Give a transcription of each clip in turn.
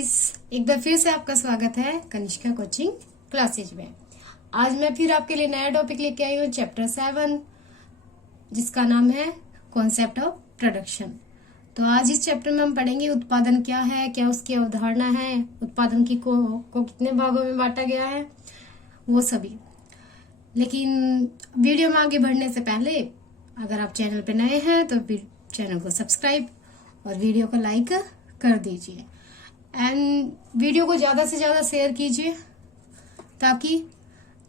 Guys, एक बार फिर से आपका स्वागत है कनिष्का कोचिंग क्लासेज में। आज मैं फिर आपके लिए नया टॉपिक लेके आई हूँ, चैप्टर 7, जिसका नाम है कॉन्सेप्ट ऑफ प्रोडक्शन। तो आज इस चैप्टर में हम पढ़ेंगे उत्पादन क्या है, क्या उसकी अवधारणा है, उत्पादन की को कितने भागों में बांटा गया है, वो सभी। लेकिन वीडियो में आगे बढ़ने से पहले अगर आप चैनल पे नए हैं तो चैनल को सब्सक्राइब और वीडियो को लाइक कर दीजिए एंड वीडियो को ज्यादा से ज्यादा शेयर कीजिए, ताकि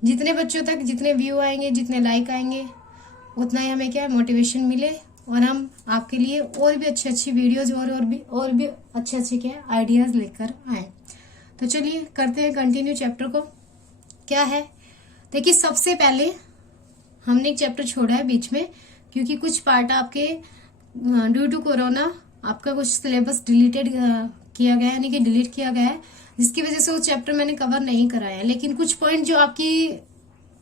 जितने बच्चों तक जितने व्यू आएंगे, जितने लाइक आएंगे, उतना ही हमें क्या मोटिवेशन मिले और हम आपके लिए और भी अच्छी वीडियोज और भी अच्छे क्या आइडियाज लेकर आए। तो चलिए करते हैं कंटिन्यू चैप्टर को। क्या है, देखिए सबसे पहले हमने एक चैप्टर छोड़ा है बीच में, क्योंकि कुछ पार्ट आपके ड्यू टू कोरोना आपका कुछ सिलेबस डिलीटेड किया गया है, यानी कि डिलीट किया गया है, जिसकी वजह से वो चैप्टर मैंने कवर नहीं कराया है। लेकिन कुछ पॉइंट जो आपकी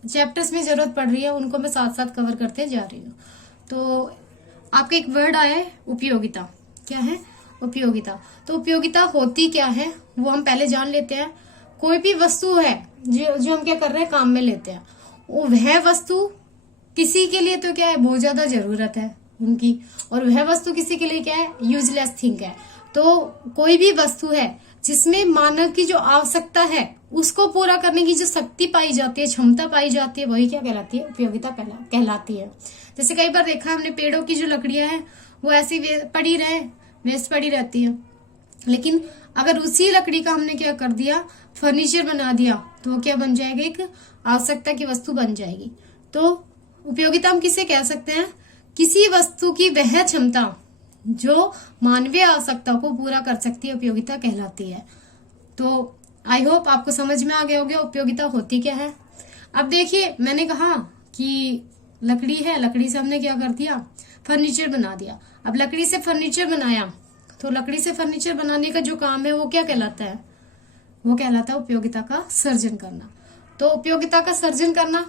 चैप्टर्स में जरूरत पड़ रही है उनको मैं साथ साथ कवर करते जा रही हूँ। तो आपका एक वर्ड आया है उपयोगिता। क्या है उपयोगिता? तो उपयोगिता होती क्या है वो हम पहले जान लेते हैं। कोई भी वस्तु है जो हम क्या कर रहे हैं, काम में लेते हैं, वह वस्तु किसी के लिए तो क्या है, बहुत ज्यादा जरूरत है उनकी, और वह वस्तु किसी के लिए क्या है, यूजलेस थिंग है। तो कोई भी वस्तु है जिसमें मानव की जो आवश्यकता है उसको पूरा करने की जो शक्ति पाई जाती है, क्षमता पाई जाती है, वही क्या कहलाती है, उपयोगिता कहलाती है। जैसे कई बार देखा हमने, पेड़ों की जो लकड़ियां हैं वो ऐसी पड़ी रहे, वेस्ट पड़ी रहती है, लेकिन अगर उसी लकड़ी का हमने क्या कर दिया, फर्नीचर बना दिया, तो वो क्या बन जाएगा, एक आवश्यकता की वस्तु बन जाएगी। तो उपयोगिता हम किसे कह सकते हैं, किसी वस्तु की वह क्षमता जो मानवीय आवश्यकता को पूरा कर सकती है, उपयोगिता कहलाती है। तो आई होप आपको समझ में आ गया होगा उपयोगिता होती क्या है। अब देखिए, मैंने कहा कि लकड़ी है, लकड़ी से हमने क्या कर दिया, फर्नीचर बना दिया। अब लकड़ी से फर्नीचर बनाया, तो लकड़ी से फर्नीचर बनाने का जो काम है वो क्या कहलाता है, वो कहलाता है उपयोगिता का सर्जन करना। तो उपयोगिता का सर्जन करना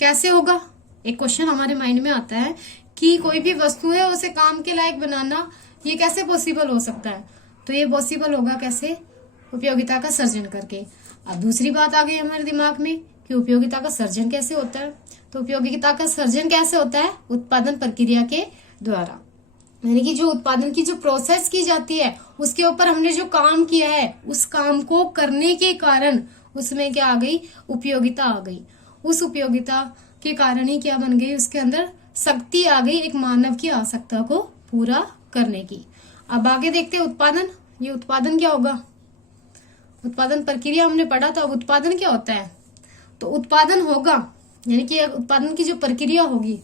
कैसे होगा, एक क्वेश्चन हमारे माइंड में आता है कि कोई भी वस्तु है उसे काम के लायक बनाना, ये कैसे पॉसिबल हो सकता है। तो ये पॉसिबल होगा कैसे, उपयोगिता का सर्जन करके। अब दूसरी बात आ गई हमारे दिमाग में कि उपयोगिता का सर्जन कैसे होता है। तो उपयोगिता का सर्जन कैसे होता है, उत्पादन प्रक्रिया के द्वारा, यानी कि जो उत्पादन की जो प्रोसेस की जाती है उसके ऊपर हमने जो काम किया है, उस काम को करने के कारण उसमें क्या आ गई, उपयोगिता आ गई। उस उपयोगिता के कारण ही क्या बन गई, उसके अंदर शक्ति आ गई, एक मानव की आवश्यकता को पूरा करने की। अब आगे देखते हैं उत्पादन। ये उत्पादन क्या होगा, उत्पादन प्रक्रिया हमने पढ़ा था, अब उत्पादन क्या होता है। तो उत्पादन होगा, यानी कि उत्पादन की जो प्रक्रिया होगी,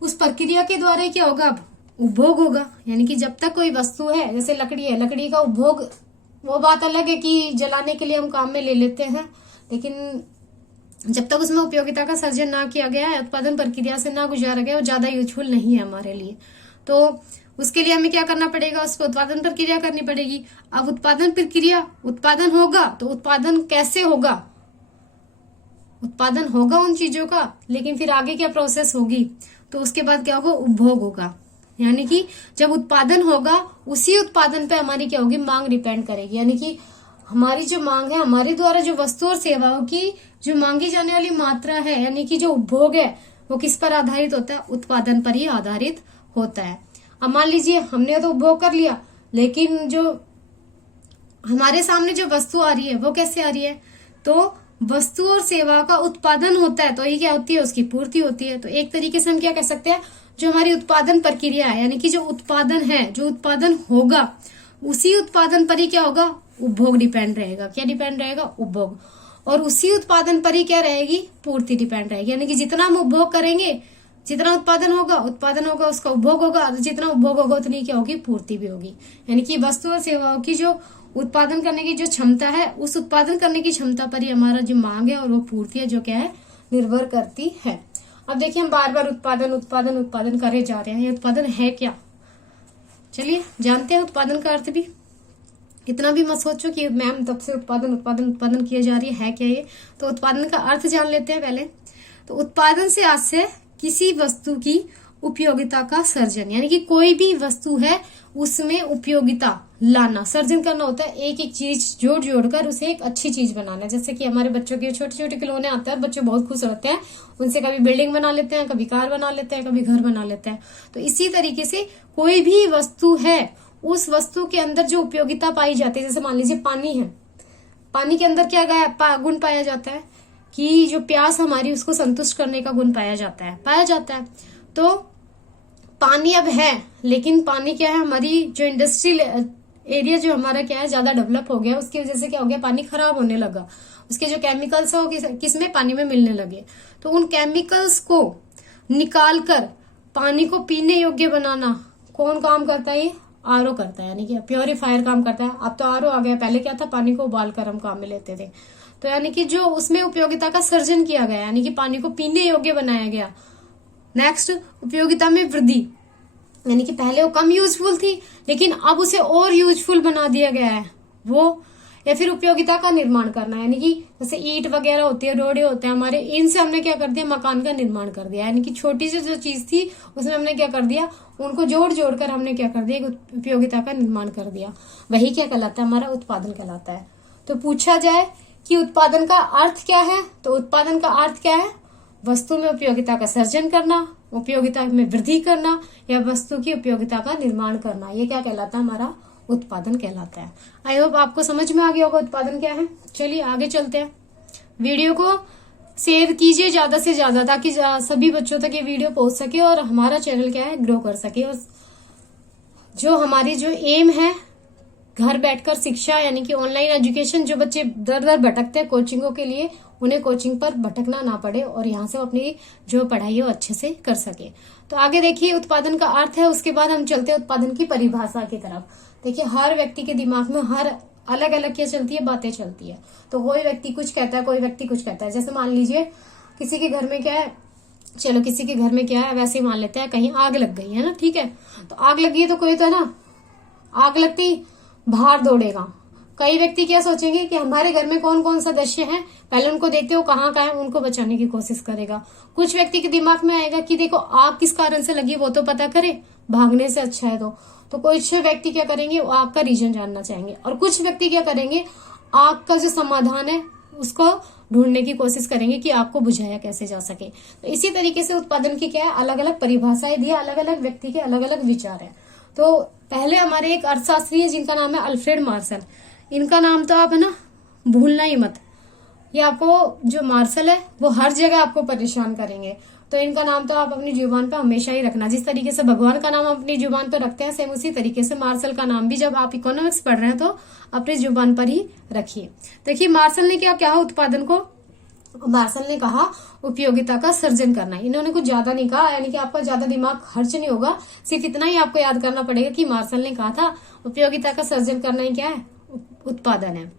उस प्रक्रिया के द्वारा क्या होगा, अब उपभोग होगा। यानी कि जब तक कोई वस्तु है, जैसे लकड़ी है, लकड़ी का उपभोग, वो बात अलग है कि जलाने के लिए हम काम में ले लेते हैं, लेकिन जब तक उसमें उपयोगिता का सर्जन ना किया गया है, उत्पादन प्रक्रिया से ना गुजारा गया, वो ज्यादा यूजफुल नहीं है हमारे लिए। तो उसके लिए हमें क्या करना पड़ेगा, उसको उत्पादन प्रक्रिया करनी पड़ेगी। अब उत्पादन प्रक्रिया, उत्पादन होगा, तो उत्पादन कैसे होगा, उत्पादन होगा उन चीजों का, लेकिन फिर आगे क्या प्रोसेस होगी, तो उसके बाद क्या होगा, उपभोग होगा। यानी कि जब उत्पादन होगा, उसी उत्पादन पे हमारी क्या होगी, मांग डिपेंड करेगी। यानी कि हमारी जो मांग है, हमारे द्वारा जो वस्तु और सेवाओं की जो मांगी जाने वाली मात्रा है, यानी कि जो उपभोग है, वो किस पर आधारित होता है, उत्पादन पर ही आधारित होता है। अब मान लीजिए हमने तो उपभोग कर लिया, लेकिन जो हमारे सामने जो वस्तु आ रही है वो कैसे आ रही है, तो वस्तु और सेवा का उत्पादन होता है, तो ये क्या होती है, उसकी पूर्ति होती है। तो एक तरीके से हम क्या कह सकते हैं, जो हमारी उत्पादन प्रक्रिया है, यानी कि जो उत्पादन है, जो उत्पादन होगा, उसी उत्पादन पर ही क्या होगा, उपभोग डिपेंड रहेगा। क्या डिपेंड रहेगा, उपभोग। और उसी उत्पादन पर ही क्या रहेगी, पूर्ति डिपेंड रहेगी। यानी कि जितना हम उपभोग करेंगे, जितना उत्पादन होगा उसका उपभोग होगा, जितना उपभोग होगा उतनी क्या होगी, पूर्ति भी होगी। यानी कि वस्तु और सेवाओं की जो उत्पादन करने की जो क्षमता है, उस उत्पादन करने की क्षमता पर ही हमारा जो मांग है और वो पूर्ति है, जो क्या है, निर्भर करती है। अब देखिए, हम बार बार उत्पादन उत्पादन उत्पादन करे जा रहे हैं, ये उत्पादन है क्या, चलिए जानते हैं उत्पादन का अर्थ भी। इतना भी मत सोचो कि मैम तब से उत्पादन उत्पादन उत्पादन किया जा रही है क्या ये। तो उत्पादन का अर्थ जान लेते हैं पहले। तो उत्पादन से आशय किसी वस्तु की उपयोगिता का सर्जन, यानी कि कोई भी वस्तु है उसमें उपयोगिता लाना, सर्जन करना होता है। एक एक चीज जोड़ जोड़कर उसे एक अच्छी चीज बनाना। जैसे कि हमारे बच्चों के छोटे छोटे खिलौने आते हैं, बच्चे बहुत खुश होते हैं उनसे, कभी बिल्डिंग बना लेते हैं, कभी कार बना लेते हैं, कभी घर बना लेते हैं। तो इसी तरीके से कोई भी वस्तु है, उस वस्तु के अंदर जो उपयोगिता पाई जाती है, जैसे मान लीजिए पानी है, पानी के अंदर क्या गुण पाया जाता है कि जो प्यास हमारी उसको संतुष्ट करने का गुण पाया जाता है। तो पानी अब है, लेकिन पानी क्या है, हमारी जो इंडस्ट्रियल एरिया जो हमारा क्या है ज्यादा डेवलप हो गया, उसकी वजह से क्या हो गया, पानी खराब होने लगा। उसके जो केमिकल्स है वो किसमें, पानी में मिलने लगे। तो उन केमिकल्स को निकालकर पानी को पीने योग्य बनाना कौन काम करता है, ये आरओ करता है, यानी कि प्योरीफायर काम करता है। अब तो आरओ आ गया, पहले क्या था, पानी को उबाल कर हम काम में लेते थे। तो यानी कि जो उसमें उपयोगिता का सर्जन किया गया, यानी कि पानी को पीने योग्य बनाया गया। नेक्स्ट, उपयोगिता में वृद्धि, यानी कि पहले वो कम यूजफुल थी लेकिन अब उसे और यूजफुल बना दिया गया है वो। या फिर उपयोगिता का निर्माण करना, यानी कि जैसे ईंट वगैरह होती है, रोड़े होते हैं हमारे, इनसे हमने क्या कर दिया, मकान का निर्माण कर दिया। यानी कि छोटी सी जो चीज थी उसमें हमने क्या कर दिया, उनको जोड़ जोड़ कर हमने क्या कर दिया, उपयोगिता का निर्माण कर दिया। वही क्या कहलाता है, हमारा उत्पादन कहलाता है। तो पूछा जाए कि उत्पादन का अर्थ क्या है, तो उत्पादन का अर्थ क्या है, वस्तु में उपयोगिता का सर्जन करना, उपयोगिता में वृद्धि करना, या वस्तु की उपयोगिता का निर्माण करना, ये क्या कहलाता है, हमारा उत्पादन कहलाता है। आई होप आपको समझ में आ गया होगा उत्पादन क्या है। चलिए आगे चलते हैं। वीडियो को शेयर कीजिए ज्यादा से ज्यादा, ताकि सभी बच्चों तक ये वीडियो पहुंच सके और हमारा चैनल क्या है, ग्रो कर सके। और जो हमारी जो एम है, घर बैठकर शिक्षा, यानी कि ऑनलाइन एजुकेशन, जो बच्चे दर दर भटकते हैं कोचिंगों के लिए, उन्हें कोचिंग पर भटकना ना पड़े और यहाँ से वो अपनी जो पढ़ाई है वो अच्छे से कर सके। तो आगे देखिए उत्पादन का अर्थ है, उसके बाद हम चलते हैं उत्पादन की परिभाषा की तरफ। देखिए हर व्यक्ति के दिमाग में हर अलग अलग क्या चलती है, बातें चलती है। तो कोई व्यक्ति कुछ कहता है, कोई व्यक्ति कुछ कहता है। जैसे मान लीजिए किसी के घर में क्या है, चलो किसी के घर में क्या है, वैसे ही मान लेते हैं कहीं आग लग गई है ना, ठीक है। तो आग लगी है तो कोई तो है ना, आग लगती बाहर दौड़ेगा। कई व्यक्ति क्या सोचेंगे कि हमारे घर में कौन कौन सदस्य हैं, पहले उनको देखते हो कहाँ है, उनको बचाने की कोशिश करेगा। कुछ व्यक्ति के दिमाग में आएगा कि देखो आग किस कारण से लगी वो तो पता करे, भागने से अच्छा है। तो कुछ व्यक्ति क्या करेंगे, वो आग का रीजन जानना चाहेंगे। और कुछ व्यक्ति क्या करेंगे, आग का जो समाधान है उसको ढूंढने की कोशिश करेंगे कि आग को बुझाया कैसे जा सके। तो इसी तरीके से उत्पादन की क्या है, अलग अलग परिभाषाएं दी, अलग अलग व्यक्ति के अलग अलग विचार है। तो पहले हमारे एक अर्थशास्त्री है जिनका नाम है अल्फ्रेड मार्शल। इनका नाम तो आप है ना भूलना ही मत, ये आपको जो मार्शल है वो हर जगह आपको परेशान करेंगे। तो इनका नाम तो आप अपनी जुबान पर हमेशा ही रखना। जिस तरीके से भगवान का नाम अपनी जुबान पर रखते हैं, सेम उसी तरीके से मार्शल का नाम भी जब आप इकोनॉमिक्स पढ़ रहे हैं तो अपनी जुबान पर ही रखिए। देखिए मार्शल ने क्या कहा उत्पादन को, मार्शल ने कहा उपयोगिता का सर्जन करना। इन्होंने कुछ ज्यादा नहीं कहा, यानी कि आपका ज्यादा दिमाग खर्च नहीं होगा, सिर्फ इतना ही आपको याद करना पड़ेगा कि मार्शल ने कहा था उपयोगिता का सर्जन करना ही क्या है, उत्पादन है।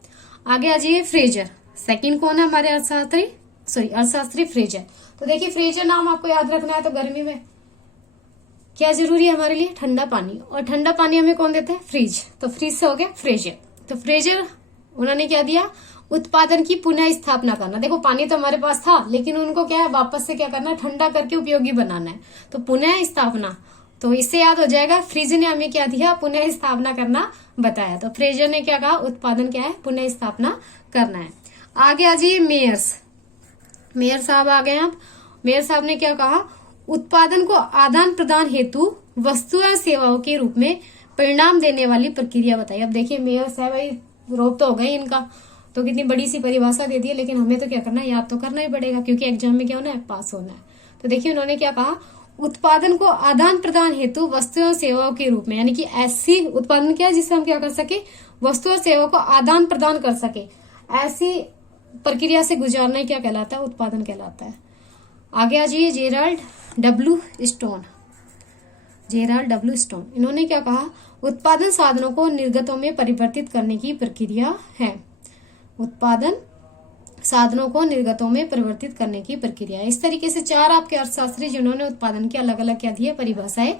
आगे आ जाइए फ्रेजर। सेकंड कौन है हमारे अर्थशास्त्री फ्रेजर। तो देखिए फ्रेजर नाम आपको याद रखना है। तो गर्मी में क्या जरूरी है हमारे लिए, ठंडा पानी, और ठंडा पानी हमें कौन देता है, फ्रिज। तो फ्रिज से हो गया फ्रेजर। तो फ्रेजर उन्होंने क्या दिया, उत्पादन की पुनः स्थापना करना। देखो पानी तो हमारे पास था लेकिन उनको क्या है, वापस से क्या करना है, ठंडा करके उपयोगी बनाना है। तो पुनः स्थापना, तो इससे याद हो जाएगा फ्रिज ने हमें क्या दिया, पुनः स्थापना करना बताया। तो फ्रेजर ने क्या कहा, उत्पादन क्या है, पुनः स्थापना करना है। आगे आ जाइए मेयर साहब आ गए। आप मेयर साहब ने क्या कहा, उत्पादन को आदान प्रदान हेतु वस्तु या सेवाओं के रूप में परिणाम देने वाली प्रक्रिया बताई। अब देखिए मेयर साहब भाई रोक तो हो गई इनका, तो कितनी बड़ी सी परिभाषा दे दी है, लेकिन हमें तो क्या करना है, याद तो करना ही पड़ेगा क्योंकि एग्जाम में क्या होना है, पास होना है। तो देखिए उन्होंने क्या कहा, उत्पादन को आदान प्रदान हेतु वस्तुओं और सेवाओं के रूप में, यानी कि ऐसी उत्पादन क्या है जिससे हम क्या कर सके, वस्तु और सेवाओं को आदान प्रदान कर सके, ऐसी प्रक्रिया से गुजारना क्या कहलाता है, उत्पादन कहलाता है। आगे आ जाइए जेराल्ड डब्ल्यू स्टोन। इन्होंने क्या कहा, उत्पादन साधनों को निर्गतों में परिवर्तित करने की प्रक्रिया है। उत्पादन साधनों को निर्गतों में परिवर्तित करने की प्रक्रिया। इस तरीके से चार आपके अर्थशास्त्री जिन्होंने उत्पादन की अलग अलग क्या दी है, परिभाषाएं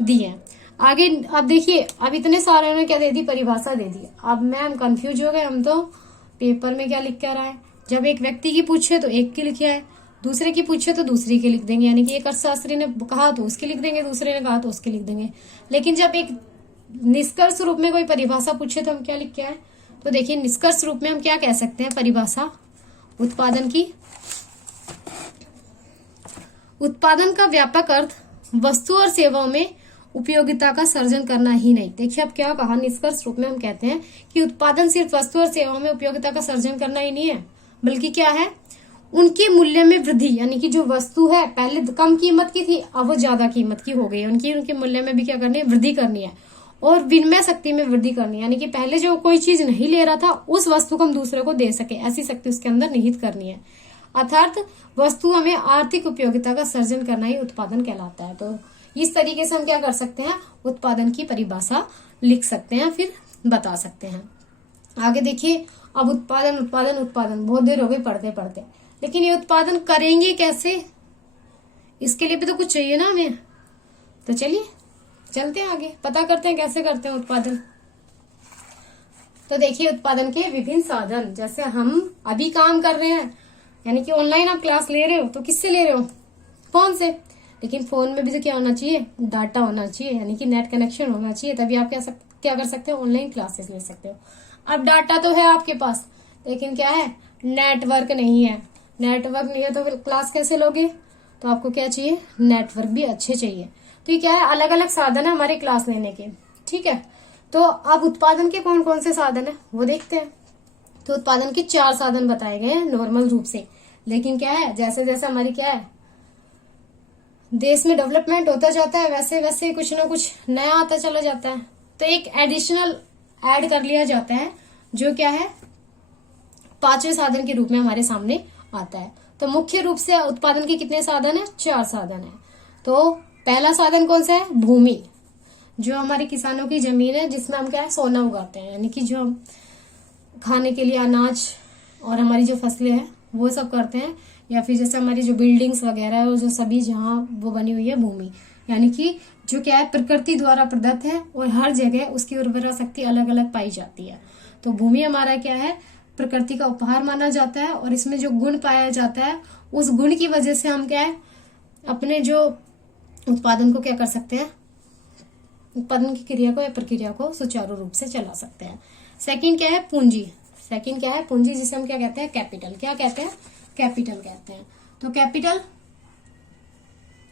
दी है। आगे अब देखिए, अब इतने सारे ने क्या दे दी, परिभाषा दे दी। अब मैम कंफ्यूज हो गए हम, तो पेपर में क्या लिख कर आए, जब एक व्यक्ति की पूछे तो एक की लिखे आए, दूसरे की पूछे तो दूसरे की लिख देंगे, यानी कि एक अर्थशास्त्री ने कहा तो उसकी लिख देंगे, दूसरे ने कहा तो उसकी लिख देंगे। लेकिन जब एक निष्कर्ष रूप में कोई परिभाषा पूछे तो हम क्या लिख के आए? तो देखिए निष्कर्ष रूप में हम क्या कह सकते हैं परिभाषा उत्पादन की। उत्पादन का व्यापक अर्थ वस्तु और सेवाओं में उपयोगिता का सर्जन करना ही नहीं। देखिए अब क्या कहा, निष्कर्ष रूप में हम कहते हैं कि उत्पादन सिर्फ वस्तु और सेवाओं में उपयोगिता का सर्जन करना ही नहीं है, बल्कि क्या है, उनके मूल्य में वृद्धि, यानी कि जो वस्तु है पहले कम कीमत की थी अब वो ज्यादा कीमत की हो गई है, उनके मूल्य में भी क्या करनी है, वृद्धि करनी है, और विनिमय शक्ति में वृद्धि करनी है, यानी कि पहले जो कोई चीज नहीं ले रहा था उस वस्तु को हम दूसरे को दे सके, ऐसी शक्ति उसके अंदर निहित करनी है। अर्थात वस्तु हमें आर्थिक उपयोगिता का सर्जन करना ही उत्पादन कहलाता है। तो इस तरीके से हम क्या कर सकते हैं, उत्पादन की परिभाषा लिख सकते हैं, फिर बता सकते हैं। आगे देखिए, अब उत्पादन उत्पादन उत्पादन बहुत देर हो गई पढ़ते पढ़ते, लेकिन ये उत्पादन करेंगे कैसे, इसके लिए भी तो कुछ चाहिए ना हमें। तो चलिए चलते हैं आगे, पता करते हैं कैसे करते हैं उत्पादन। तो देखिए उत्पादन के विभिन्न साधन, जैसे हम अभी काम कर रहे हैं, यानी कि ऑनलाइन आप क्लास ले रहे हो तो किससे ले रहे हो, फोन से, लेकिन फोन में भी तो क्या होना चाहिए, डाटा होना चाहिए, यानी कि नेट कनेक्शन होना चाहिए, तभी आप क्या कर सकते हो, ऑनलाइन क्लासेस ले सकते हो। अब डाटा तो है आपके पास, लेकिन क्या है, नेटवर्क नहीं है। नेटवर्क नहीं है तो फिर क्लास कैसे लोगे, तो आपको क्या चाहिए, नेटवर्क भी अच्छे चाहिए। तो ये क्या है, अलग अलग साधन है हमारे क्लास लेने के, ठीक है। तो अब उत्पादन के कौन कौन से साधन है वो देखते हैं। तो उत्पादन के 4 साधन बताए गए हैं नॉर्मल रूप से, लेकिन क्या है, जैसे जैसे हमारी क्या है, देश में डेवलपमेंट होता जाता है, वैसे वैसे कुछ ना कुछ नया आता चला जाता है, तो एक एडिशनल ऐड कर लिया जाता है, जो क्या है, 5वें साधन के रूप में हमारे सामने आता है। तो मुख्य रूप से उत्पादन के कितने साधन है, 4 साधन है। तो पहला साधन कौन सा है, भूमि, जो हमारे किसानों की जमीन है, जिसमें हम क्या है, सोना उगाते हैं, यानी कि जो हम खाने के लिए अनाज और हमारी जो फसलें हैं वो सब करते हैं, या फिर जैसे हमारी जो बिल्डिंग्स वगैरह है, जो सभी जहाँ वो बनी हुई है भूमि, यानी कि जो क्या है, प्रकृति द्वारा प्रदत्त है और हर जगह उसकी उर्वरा शक्ति अलग अलग पाई जाती है। तो भूमि हमारा क्या है, प्रकृति का उपहार माना जाता है, और इसमें जो गुण पाया जाता है उस गुण की वजह से हम क्या है, अपने जो उत्पादन को क्या कर सकते हैं, उत्पादन की क्रिया को या प्रक्रिया को सुचारू रूप से चला सकते हैं। सेकंड क्या है, पूंजी। सेकंड क्या है, पूंजी, जिसे हम क्या कहते हैं, कैपिटल। क्या कहते हैं, कैपिटल कहते हैं। तो कैपिटल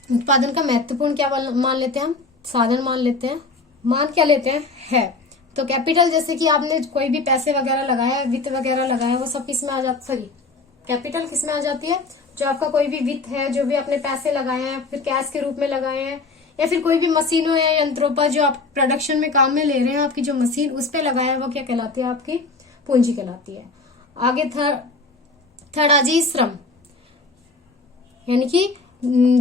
उत्पादन का महत्वपूर्ण क्या मान लेते हैं, हम साधन मान लेते हैं, मान क्या लेते हैं, है। तो कैपिटल जैसे कि आपने कोई भी पैसे वगैरह लगाया, वित्त वगैरह लगाया, वो सब किसमें आ जाता, सॉरी कैपिटल किसमें आ जाती है, जो आपका कोई भी वित्त है, जो भी आपने पैसे लगाए हैं, फिर कैश के रूप में लगाए हैं, या फिर कोई भी मशीनों या यंत्रों पर जो आप प्रोडक्शन में काम में ले रहे हैं, आपकी जो मशीन उस पर लगाया है, वो क्या कहलाती है, आपकी पूंजी कहलाती है। आगे थर्ड आ जाइए श्रम, यानी कि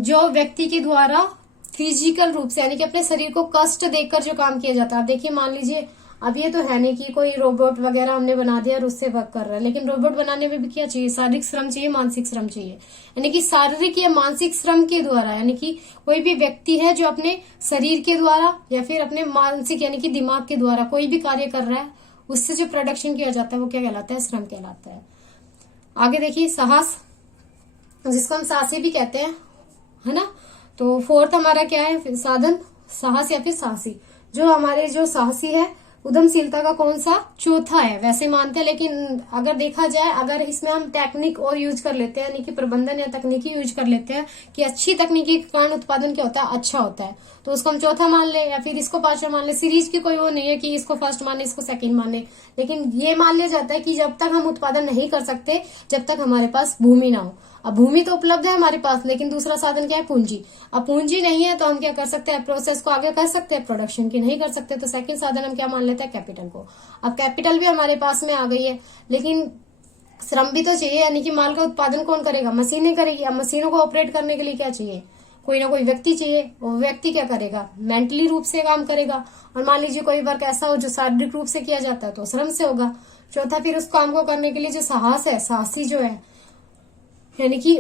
जो व्यक्ति के द्वारा फिजिकल रूप से, यानी कि अपने शरीर को कष्ट देकर जो काम किया जाता है। आप देखिए, मान लीजिए अब ये तो है नहीं कि कोई रोबोट वगैरह हमने बना दिया और उससे वर्क कर रहा है, लेकिन रोबोट बनाने में भी क्या चाहिए, शारीरिक श्रम चाहिए, मानसिक श्रम चाहिए, यानी कि शारीरिक या मानसिक श्रम के द्वारा, यानी कि कोई भी व्यक्ति है जो अपने शरीर के द्वारा या फिर अपने मानसिक यानी कि दिमाग के द्वारा कोई भी कार्य कर रहा है, उससे जो प्रोडक्शन किया जाता है वो क्या कहलाता है, श्रम कहलाता है। आगे देखिए साहस, जिसको हम साहसी भी कहते हैं, है ना। तो फोर्थ हमारा क्या है, साधन साहस या फिर साहसी। जो हमारे जो साहसी है, उद्यमशीलता का कौन सा, चौथा है, वैसे मानते हैं, लेकिन अगर देखा जाए, अगर इसमें हम टेक्निक और यूज कर लेते हैं, यानी कि प्रबंधन या तकनीकी यूज कर लेते हैं कि अच्छी तकनीकी के कारण उत्पादन क्या होता है, अच्छा होता है, तो उसको हम चौथा मान ले, या फिर इसको 5वां मान ले। सीरीज की कोई वो नहीं है कि इसको फर्स्ट माने, इसको सेकंड माने, लेकिन ये मान लिया जाता है कि जब तक हम उत्पादन नहीं कर सकते, जब तक हमारे पास भूमि ना हो। अब भूमि तो उपलब्ध है हमारे पास, लेकिन दूसरा साधन क्या है, पूंजी। अब पूंजी नहीं है तो हम क्या कर सकते हैं, प्रोसेस को आगे कर सकते हैं, प्रोडक्शन की नहीं कर सकते, तो सेकंड साधन हम क्या मान लेते हैं, कैपिटल को। अब कैपिटल भी हमारे पास में आ गई है, लेकिन श्रम भी तो चाहिए, यानी कि माल का उत्पादन कौन करेगा, मशीनें करेगी। अब मशीनों को ऑपरेट करने के लिए क्या चाहिए, कोई ना कोई व्यक्ति चाहिए। वो व्यक्ति क्या करेगा, मेंटली रूप से काम करेगा, और मान लीजिए कोई वर्क ऐसा हो जो शारीरिक रूप से किया जाता है तो श्रम से होगा। चौथा, फिर उस काम को करने के लिए जो साहस है, साहसी जो है, यानी कि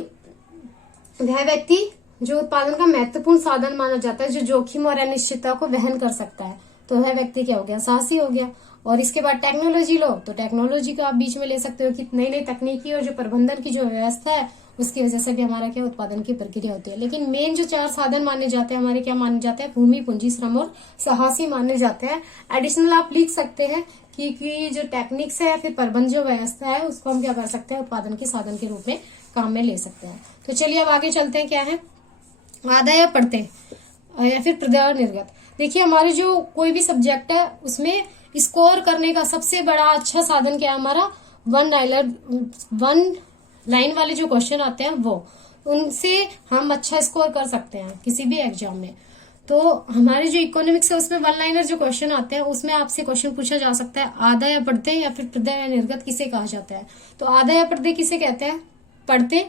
वह व्यक्ति जो उत्पादन का महत्वपूर्ण साधन माना जाता है, जो जोखिम और अनिश्चितता को वहन कर सकता है, तो वह व्यक्ति क्या हो गया, साहसी हो गया। और इसके बाद टेक्नोलॉजी लो, तो टेक्नोलॉजी को आप बीच में ले सकते हो कि नई नई तकनीकी और जो प्रबंधन की जो व्यवस्था है उसकी वजह से भी हमारा क्या उत्पादन की प्रक्रिया होती है। लेकिन मेन जो 4 साधन माने जाते हैं हमारे क्या माने जाते हैं, भूमि, पूंजी, श्रम और साहसी माने जाते हैं। एडिशनल आप लिख सकते हैं कि जो टेक्निक्स है या फिर प्रबंध जो व्यवस्था है उसको हम क्या कर सकते हैं, उत्पादन के साधन के रूप में काम में ले सकते हैं। तो चलिए अब आगे चलते हैं, क्या है आदाय या पढ़ते या फिर प्रदाय और निर्गत। देखिए हमारे जो कोई भी सब्जेक्ट है उसमें स्कोर करने का सबसे बड़ा अच्छा साधन क्या है हमारा, वन लाइन वाले जो क्वेश्चन आते हैं वो, उनसे हम अच्छा स्कोर कर सकते हैं किसी भी एग्जाम में। तो हमारे जो इकोनॉमिक्स है उसमें वन लाइनर जो क्वेश्चन आते हैं उसमें आपसे क्वेश्चन पूछा जा सकता है आदाय या पढ़ते या फिर प्रदाय या निर्गत किसे कहा जाता है। तो आदाय या पढ़ते किसे कहते हैं, पढ़ते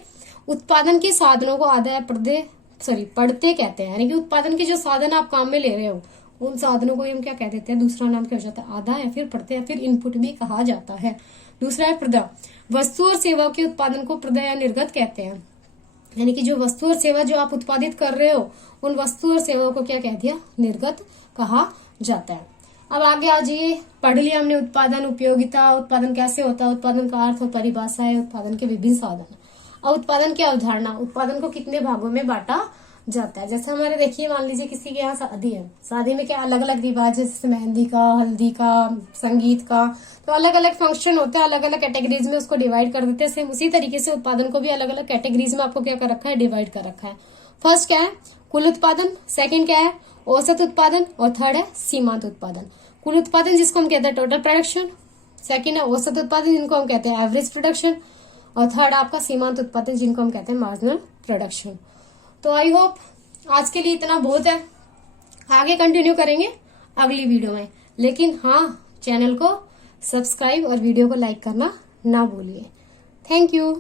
उत्पादन के साधनों को आदाय या पढ़ते कहते हैं, यानी कि उत्पादन के जो साधन आप काम में ले रहे हो उन साधनों को हम क्या कह देते हैं, दूसरा नाम क्या हो जाता है, आधा या फिर पढ़ते या फिर इनपुट भी कहा जाता है। दूसरा है प्रदाय, वस्तु और सेवा के उत्पादन को प्रदाय या निर्गत कहते हैं, यानी कि जो वस्तु और सेवा जो आप उत्पादित कर रहे हो उन वस्तु और सेवाओं को क्या कह दिया, निर्गत कहा जाता है। अब आगे आ जाइए, पढ़ लिया हमने उत्पादन, उपयोगिता, उत्पादन कैसे होता है, उत्पादन का अर्थ और परिभाषा है, उत्पादन के विभिन्न साधन। और उत्पादन की अवधारणा, उत्पादन को कितने भागों में बांटा जाता है। जैसे हमारे देखिए मान लीजिए किसी के यहाँ शादी है, शादी में क्या अलग अलग रिवाज है, जैसे मेहंदी का, हल्दी का, संगीत का, तो अलग अलग फंक्शन होते हैं, अलग अलग कैटेगरीज में उसको डिवाइड कर देते हैं। सेम उसी तरीके से उत्पादन को भी अलग अलग कैटेगरीज में आपको क्या कर रखा है, डिवाइड कर रखा है। फर्स्ट क्या है, कुल उत्पादन, सेकंड क्या है, औसत उत्पादन, और थर्ड है सीमांत उत्पादन। कुल उत्पादन जिसको हम कहते हैं टोटल प्रोडक्शन, सेकंड है औसत उत्पादन जिनको हम कहते हैं एवरेज प्रोडक्शन, और थर्ड आपका सीमांत उत्पादन जिनको हम कहते हैं मार्जिनल प्रोडक्शन। तो आई होप आज के लिए इतना बहुत है, आगे कंटिन्यू करेंगे अगली वीडियो में। लेकिन हाँ, चैनल को सब्सक्राइब और वीडियो को लाइक करना ना भूलिए। Thank you.